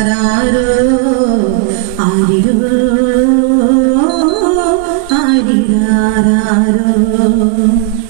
ആരിരോ